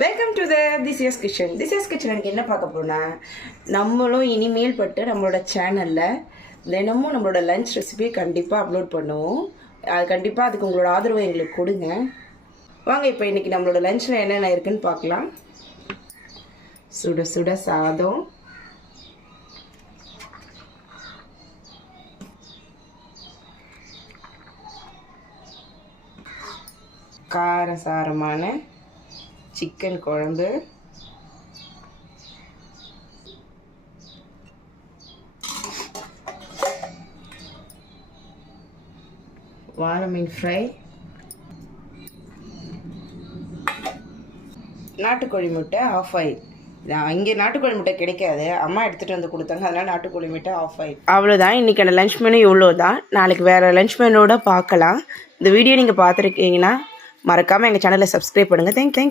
Welcome to this kitchen என்ன பார்க்க போனால் நம்மளும் இனிமேல் பட்டு நம்மளோட சேனலில் தினமும் நம்மளோட லஞ்ச் ரெசிபி கண்டிப்பாக அப்லோட் பண்ணுவோம். அது கண்டிப்பாக அதுக்கு உங்களோட ஆதரவை எங்களுக்கு கொடுங்க. வாங்க இப்போ இன்றைக்கி நம்மளோட லஞ்சில் என்னென்ன இருக்குன்னு பார்க்கலாம். சுட சுட சாதம், காரசாரமான சிக்கன் குழம்பு, வாழை மீன் ஃப்ரை, நாட்டுக்கோழி முட்டை ஆஃப் ஆயில். இங்கே நாட்டுக்கோழி முட்டை கிடைக்காது, அம்மா எடுத்துகிட்டு வந்து கொடுத்தாங்க, அதனால் நாட்டுக்கோழி முட்டை ஆஃப் ஆயில். அவ்வளோதான், இன்றைக்கான லஞ்ச் மெனு இவ்வளோ தான். நாளைக்கு வேறு லஞ்ச் மெனுவோட பார்க்கலாம். இந்த வீடியோ நீங்கள் பார்த்துருக்கீங்கன்னா மறக்காமல் எங்கள் சேனலை சப்ஸ்கிரைப் பண்ணுங்கள். தேங்க்யூ.